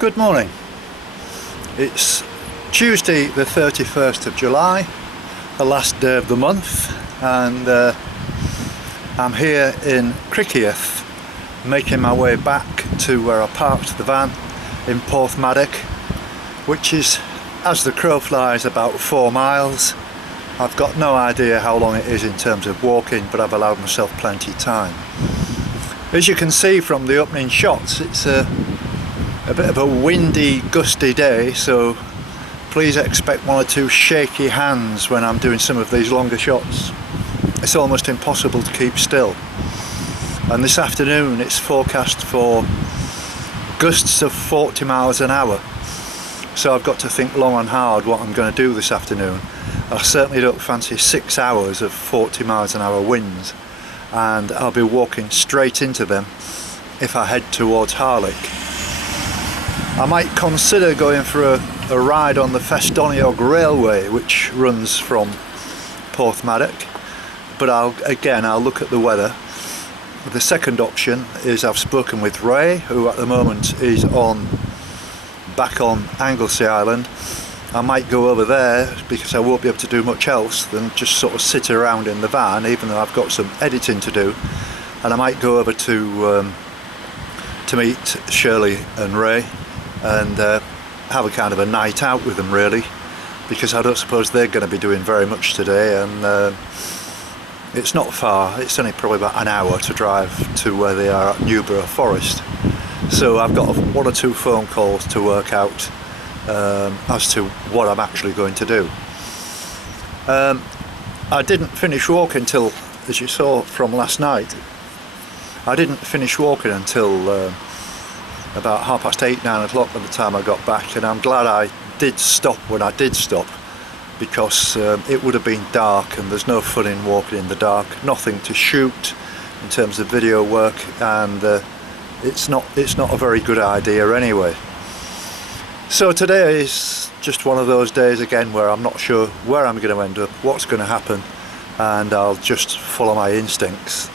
Good morning. It's Tuesday the 31st of July, the last day of the month, and I'm here in Criccieth, making my way back to where I parked the van in Porthmadog, which is, as the crow flies, about 4 miles. I've got no idea how long it is in terms of walking, but I've allowed myself plenty of time. As you can see from the opening shots, it's a bit of a windy, gusty day, so please expect one or two shaky hands when I'm doing some of these longer shots. It's almost impossible to keep still. And this afternoon it's forecast for gusts of 40 miles an hour. So I've got to think long and hard what I'm going to do this afternoon. I certainly don't fancy 6 hours of 40 miles an hour winds, and I'll be walking straight into them if I head towards Harlech. I might consider going for a ride on the Festoniog railway, which runs from Porthmadog, but I'll look at the weather. The second option is I've spoken with Ray, who at the moment is back on Anglesey Island. I might go over there because I won't be able to do much else than just sort of sit around in the van, even though I've got some editing to do. And I might go over to meet Shirley and Ray and have a kind of a night out with them, really, because I don't suppose they're going to be doing very much today, and it's not far. It's only probably about an hour to drive to where they are at Newborough Forest. So I've got one or two phone calls to work out as to what I'm actually going to do. I didn't finish walking till, as you saw from last night, I didn't finish walking until about 8:30, 9 o'clock by the time I got back, and I'm glad I did stop when I did stop, because it would have been dark, and there's no fun in walking in the dark. Nothing to shoot in terms of video work, and it's not a very good idea anyway. So today is just one of those days again where I'm not sure where I'm going to end up, what's going to happen, and I'll just follow my instincts.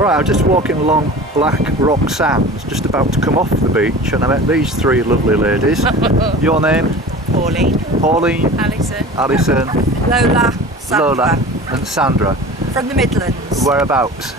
Alright, I'm just walking along Black Rock Sands, just about to come off the beach, and I met these three lovely ladies. Your name? Pauline. Pauline. Alison. Alison. Lola. Sandra. Lola. And Sandra. From the Midlands. Whereabouts?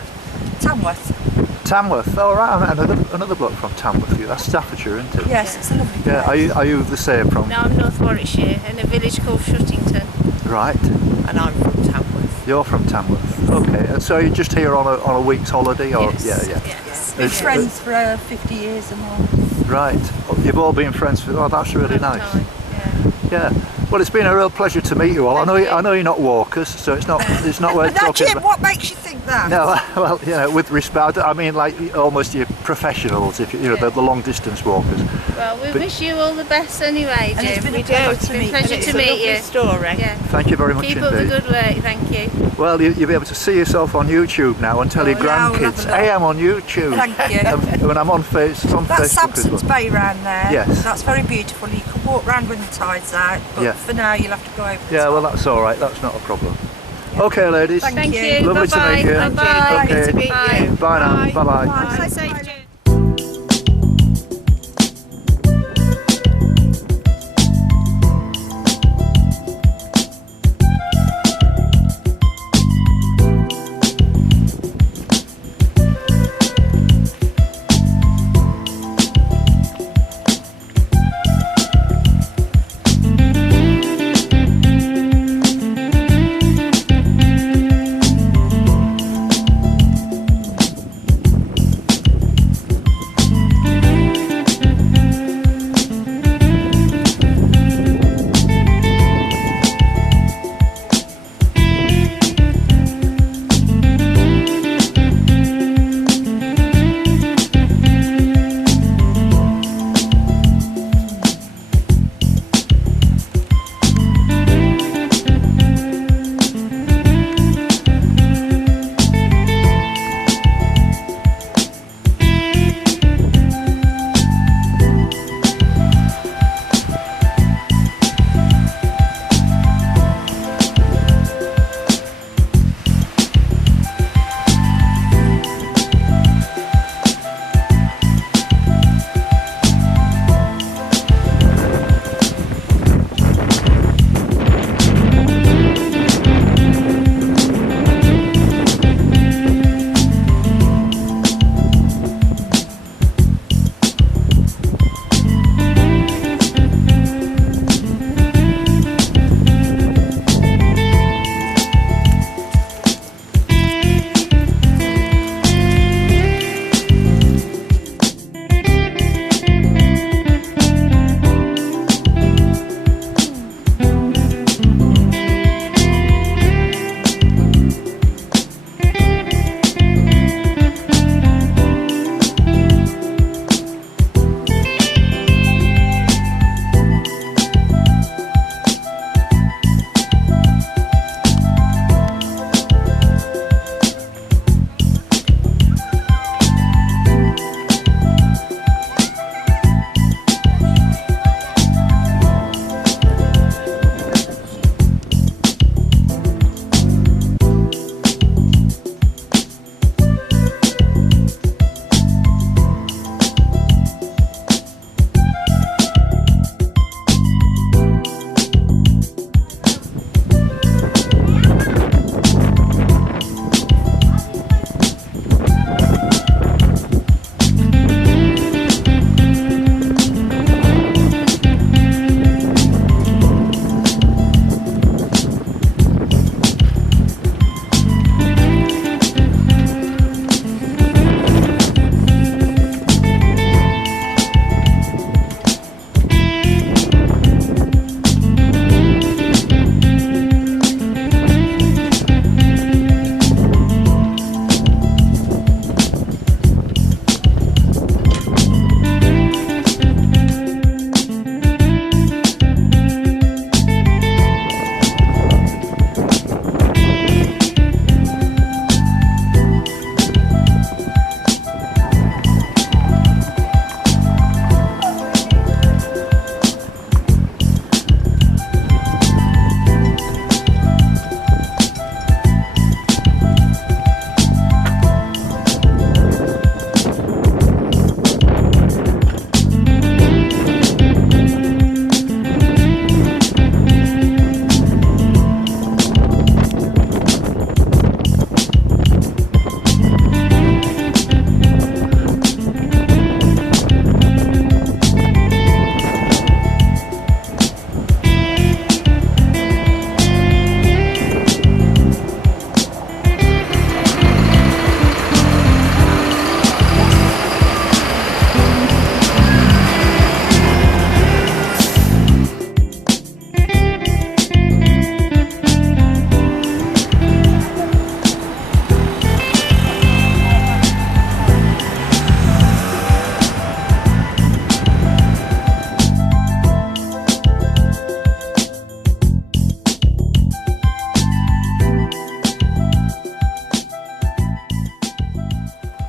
Tamworth. Tamworth. All right, another bloke from Tamworth. That's Staffordshire, isn't it? Yes, it's a lovely place. Yeah. Are you the same from? No, I'm North Warwickshire, in a village called Shuttington. Right. And I'm from Tamworth. You're from Tamworth. Okay. And so you're just here on a week's holiday, or Yes. yeah. Yes. Been friends for 50 years and more. Right. You've all been friends for. Oh, that's really Long nice. time, yeah. Yeah. Well, it's been a real pleasure to meet you all. I know you're not walkers, so it's not worth Now, talking Jim, about. what makes you think that? No, well, you know, with respect, I mean, like almost your professionals, if you know, the long distance walkers. Well, we wish you all the best anyway, Jim. And it's been We a do. pleasure It's to been a meet pleasure you. to It's a meet lovely you. story. Yeah. Thank you very much Keep indeed. up the good work, thank you. Well, you'll be able to see yourself on YouTube now and tell your yeah, I'll grandkids, have a look. hey, I'm on YouTube. Thank you. When I'm on, it's on That's Facebook as Samson's well. Bay round there. Yes. That's very beautiful. You can walk round when the tide's out, but Yeah. for now you'll have to go over the Yeah, top. well, that's all right. That's not a problem. Okay, ladies. Thank you. you. Lovely to Bye-bye. meet you. Bye-bye. Okay. Lovely to meet you. Bye now. Bye. Bye-bye. Bye. Stay safe, Jim.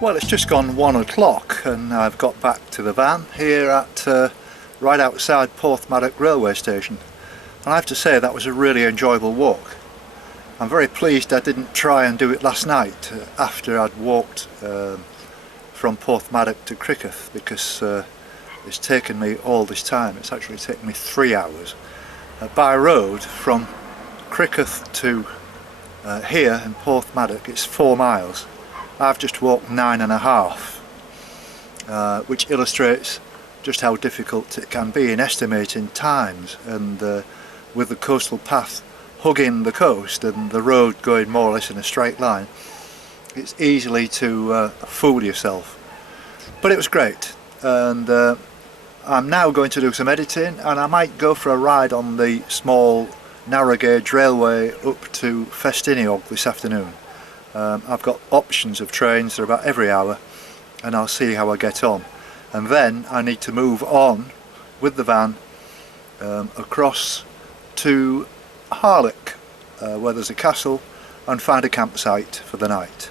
Well, it's just gone 1 o'clock and I've got back to the van here at right outside Porthmadog railway station, and I have to say that was a really enjoyable walk. I'm very pleased I didn't try and do it last night after I'd walked from Porthmadog to Criccieth, because it's taken me all this time. It's actually taken me 3 hours. By road from Criccieth to here in Porthmadog it's 4 miles. I've just walked 9.5, which illustrates just how difficult it can be in estimating times, and with the coastal path hugging the coast and the road going more or less in a straight line, it's easily to fool yourself. But it was great, and I'm now going to do some editing, and I might go for a ride on the small narrow gauge railway up to Festiniog this afternoon. I've got options of trains, they're about every hour, and I'll see how I get on. And then I need to move on with the van across to Harlech, where there's a castle, and find a campsite for the night.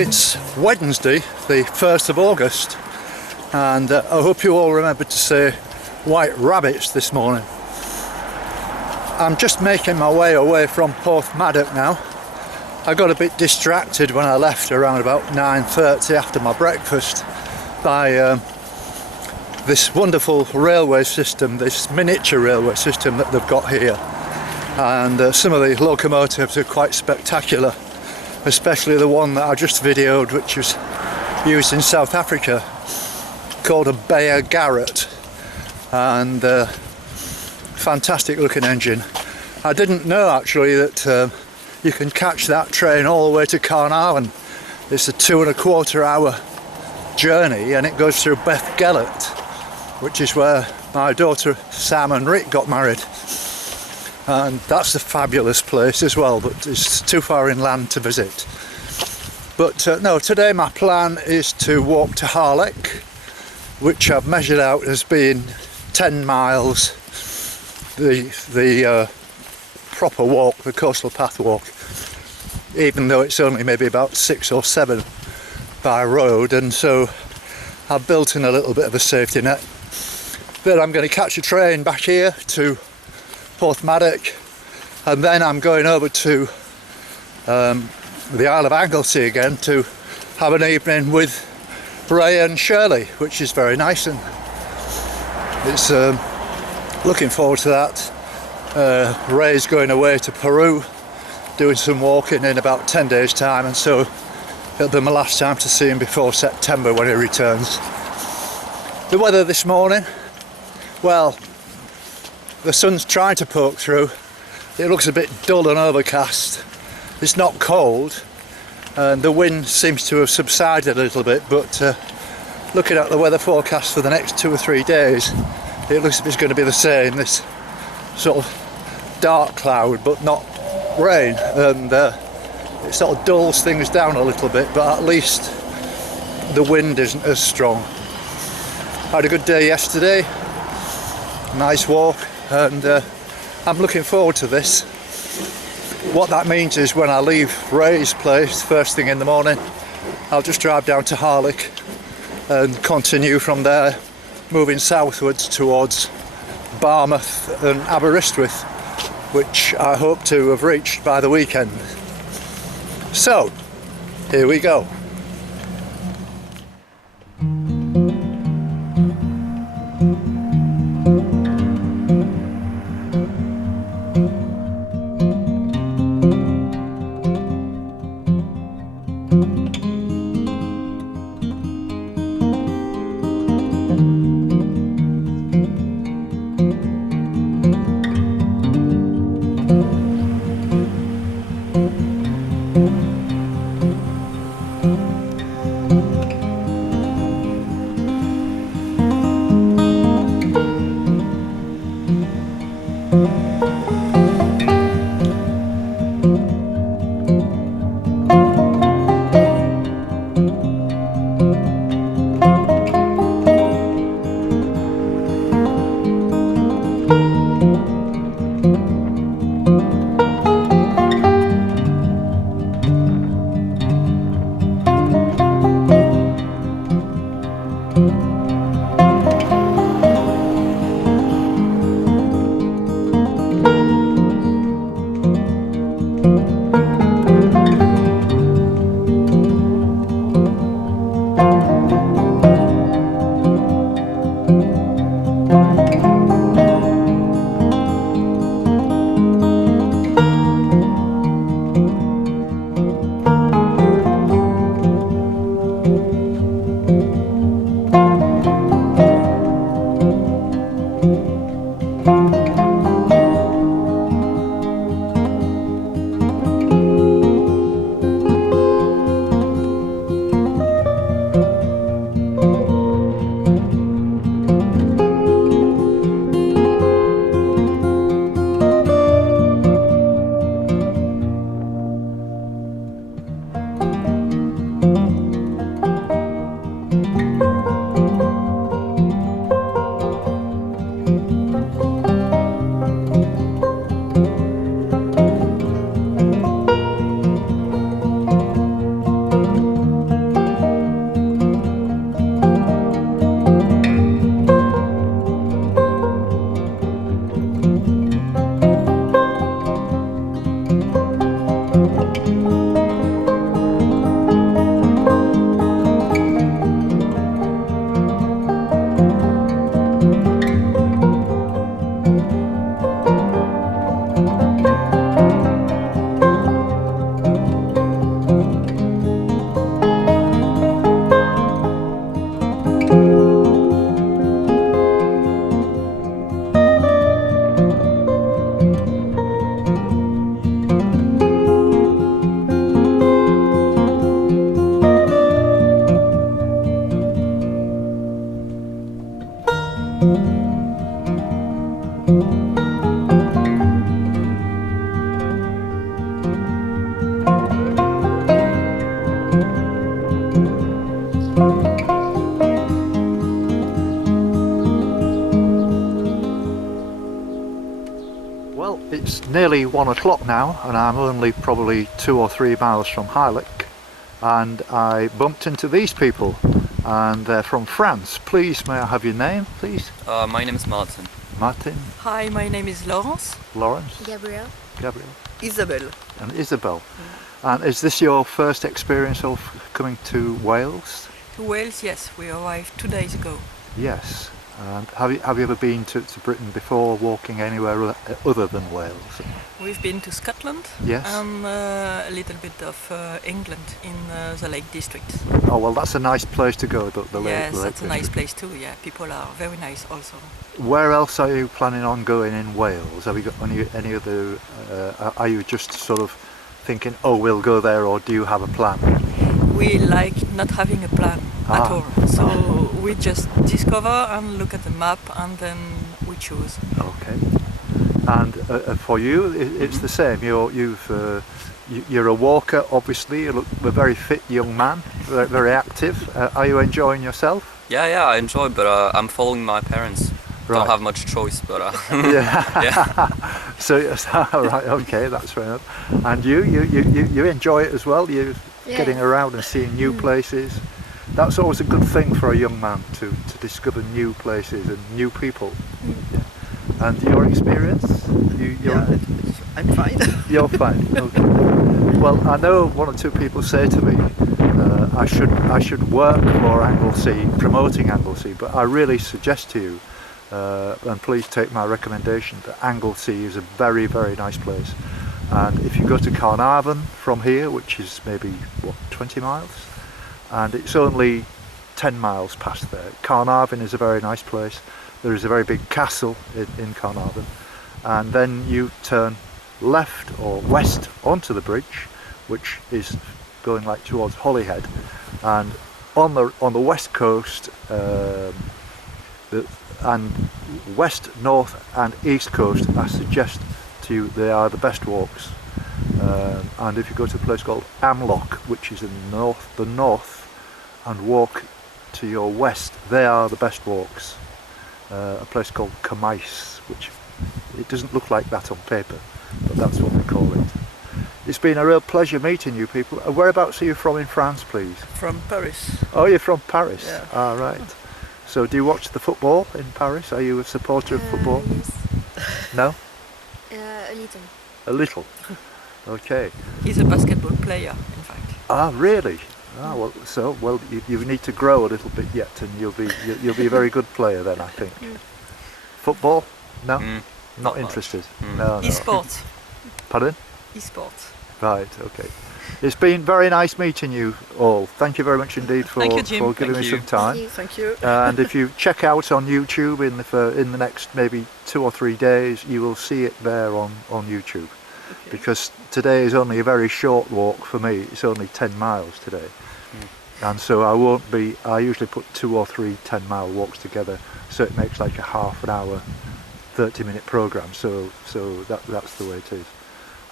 It's Wednesday, the 1st of August, and I hope you all remembered to say white rabbits this morning. I'm just making my way away from Porthmadog now. I got a bit distracted when I left around about 9:30 after my breakfast by this wonderful railway system, this miniature railway system that they've got here. And some of the locomotives are quite spectacular, especially the one that I just videoed, which was used in South Africa, called a Bayer Garrett, and fantastic looking engine. I didn't know actually that you can catch that train all the way to Carnarvon. It's a 2.25 hour journey, and it goes through Bethgelert, which is where my daughter Sam and Rick got married. And that's a fabulous place as well, but it's too far inland to visit. But no, today my plan is to walk to Harlech, which I've measured out as being 10 miles, the proper walk, the coastal path walk, even though it's only maybe about 6 or 7 by road, and so I've built in a little bit of a safety net. Then I'm going to catch a train back here to Porthmadog, and then I'm going over to the Isle of Anglesey again to have an evening with Ray and Shirley, which is very nice, and it's looking forward to that. Ray's going away to Peru, doing some walking in about 10 days time, and so it'll be my last time to see him before September when he returns. The weather this morning, well, the sun's trying to poke through. It looks a bit dull and overcast. It's not cold, and the wind seems to have subsided a little bit, but looking at the weather forecast for the next 2 or 3 days, it looks like it's going to be the same, this sort of dark cloud but not rain, and it sort of dulls things down a little bit, but at least the wind isn't as strong. Had a good day yesterday, nice walk, and I'm looking forward to this. What that means is when I leave Ray's place first thing in the morning, I'll just drive down to Harlech and continue from there, moving southwards towards Barmouth and Aberystwyth, which I hope to have reached by the weekend. So, here we go. Well, it's nearly 1 o'clock now, and I'm only probably 2 or 3 miles from Harlech, and I bumped into these people, and they're from France. Please, may I have your name, please? My name is Martin. Martin, Hi, my name is Laurence. Lawrence, Gabriel. Gabriel, Isabelle. and Isabel. And is this your first experience of coming to Wales? To Wales, yes, we arrived 2 days ago. Yes. And have you ever been to Britain before, walking anywhere other than Wales? We've been to Scotland Yes. and a little bit of England in the Lake District. Oh, well, that's a nice place to go, the Lake. Yes, the Lake that's a nice District. place too, yeah. People are very nice also. Where else are you planning on going in Wales? Have you got any other, are you just sort of thinking, oh, we'll go there, or do you have a plan? We like not having a plan at Ah. all. So we just discover and look at the map and then we choose. Okay. And for you, it's the same. You're a walker, obviously. You look a very fit young man, very active. Are you enjoying yourself? Yeah, I enjoy, but I'm following my parents. Right. Don't have much choice, but Yeah. yeah. So, right, okay, that's fair enough. And you enjoy it as well. You're getting Yeah. around and seeing new places. That's always a good thing for a young man to discover new places and new people. Yeah. And your experience? I'm fine. You're fine. Okay. Well, I know 1 or 2 people say to me, I should work for Anglesey, promoting Anglesey, but I really suggest to you, and please take my recommendation, that Anglesey is a very, very nice place. And if you go to Carnarvon from here, which is maybe, 20 miles? And it's only 10 miles past there. Carnarvon is a very nice place. There is a very big castle in Carnarvon. And then you turn left or west onto the bridge, which is going like towards Holyhead. And on the west coast, and west, north and east coast, I suggest to you they are the best walks. And if you go to a place called Amloch, which is in the north, and walk to your west, they are the best walks. A place called Camais, which it doesn't look like that on paper, but that's what they call it. It's been a real pleasure meeting you people. Whereabouts are you from in France, please? From Paris. Oh, you're from Paris? Yeah. Ah, right. So do you watch the football in Paris? Are you a supporter of football? Yes. No? A little. A little. Okay. He's a basketball player, in fact. Ah, really? Ah, well, you need to grow a little bit yet, and you'll be a very good player then, I think. Football? No, not not much. interested. No. Esports. Pardon? Esports. Right. Okay. It's been very nice meeting you all. Thank you very much indeed for Thank you, Jim. giving Thank me you. some time. Thank you. And if you check out on YouTube in the next maybe 2 or 3 days, you will see it there on YouTube. Okay. Because today is only a very short walk for me. It's only 10 miles today. And so I usually put 2 or 3 10-mile walks together, so it makes like a half an hour, 30-minute program. So that's the way it is.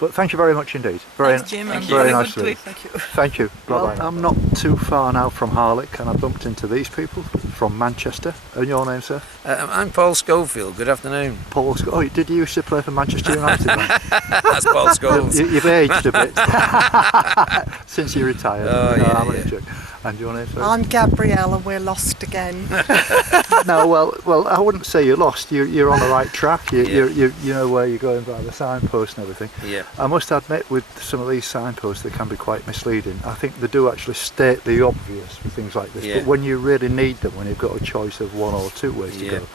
But thank you very much indeed. Thanks, Jim, and very have a nice good of you. trip. Thank you. Thank you. Well, I'm not too far now from Harlech, and I bumped into these people from Manchester. And your name, sir? I'm Paul Schofield. Good afternoon. Paul. Oh, did you used to play for Manchester United? That's Paul Schofield. You've aged a bit since you retired. Oh, No, yeah, I'm only yeah. joking. And your name, sir? I'm Gabrielle and we're lost again. No, well, I wouldn't say you're lost. You're on the right track. You know where you're going by the signpost and everything. Yeah. I must admit, with some of these signposts, they can be quite misleading. I think they do actually state the obvious for things like this. Yeah. But when you really need them, when you've got a choice of 1 or 2 ways to Yeah. go,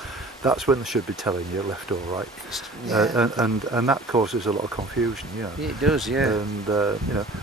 that's when they should be telling you left or right. Yeah. And that causes a lot of confusion. You know. It does, yeah. And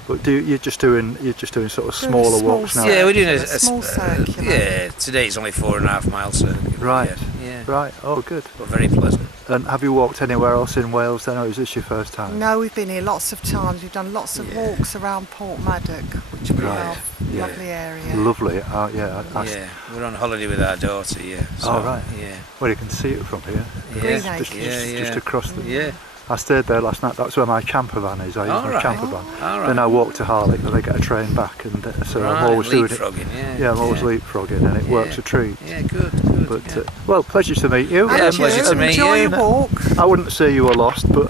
but you're just doing sort of smaller small walks now. Yeah, we're doing a Small circular. yeah, today it's only 4.5 mile circuit. Right. Yeah. Right. Oh, good. But very pleasant. And have you walked anywhere else in Wales then, or is this your first time? No, we've been here lots of times. We've done lots of Yeah. walks around Port Maddock, which we Right. love. Yeah. Lovely area. Lovely. Yeah. Yeah, we're on holiday with our daughter, yeah. So, Oh, right. Yeah. Well, you can see it from here. Yeah. Green Just, Acres. Yeah, just yeah. across the. Yeah. I stayed there last night. That's where my camper van is. I use All my right. camper van. All right. Then I walk to Harlech and I get a train back, and so I'm always doing it. leapfrogging, yeah. Yeah, I'm always leapfrogging, and it works a treat. Yeah, good. But well, pleasure to meet you. Yeah, And pleasure you, to meet enjoy you. your walk. I wouldn't say you were lost, but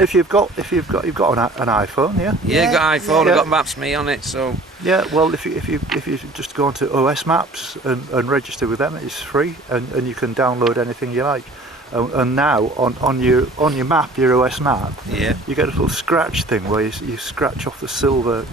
if you've got an iPhone, yeah. Yeah, got iPhone. Yeah. I've got Maps Me on it, so Yeah, well, if you just go onto OS Maps and register with them, it's free, and you can download anything you like. And now on your map, your OS map, yeah. you get a little scratch thing where you scratch off the silver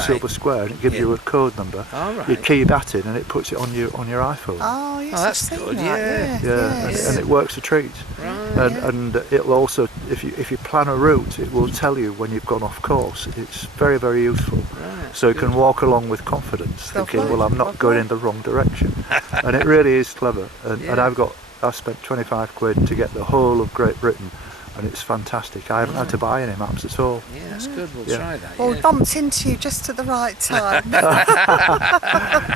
silver square, and it gives you a code number. All right. You key that in, and it puts it on your iPhone. Oh, yes, Oh, that's I've seen good, that. Yeah, yes. and it works a treat. Right. And it'll also, if you plan a route, it will tell you when you've gone off course. It's very, very useful. Right, So you can walk along with confidence, thinking, Lovely, well, I'm not going in the wrong direction. And it really is clever. And I've spent 25 quid to get the whole of Great Britain, and it's fantastic. I haven't had to buy any maps at all. Yeah, that's good. We'll Yeah. try that. Well, we Yeah. bumped into you just at the right time.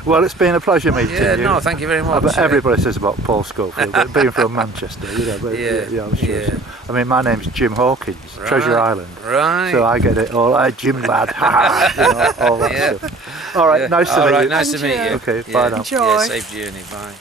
Well, it's been a pleasure meeting Yeah, you. no, thank you very much. But everybody says about Paul Schofield, but being from Manchester, but I'm sure. yeah. So. I mean, my name's Jim Hawkins, Treasure Right. Island. Right. So I get it all. Jim lad, all that Yeah. stuff. All right, Yeah. nice to All meet right, you. nice to meet you. Okay, Yeah. bye now. Enjoy. Yeah, safe journey. Bye.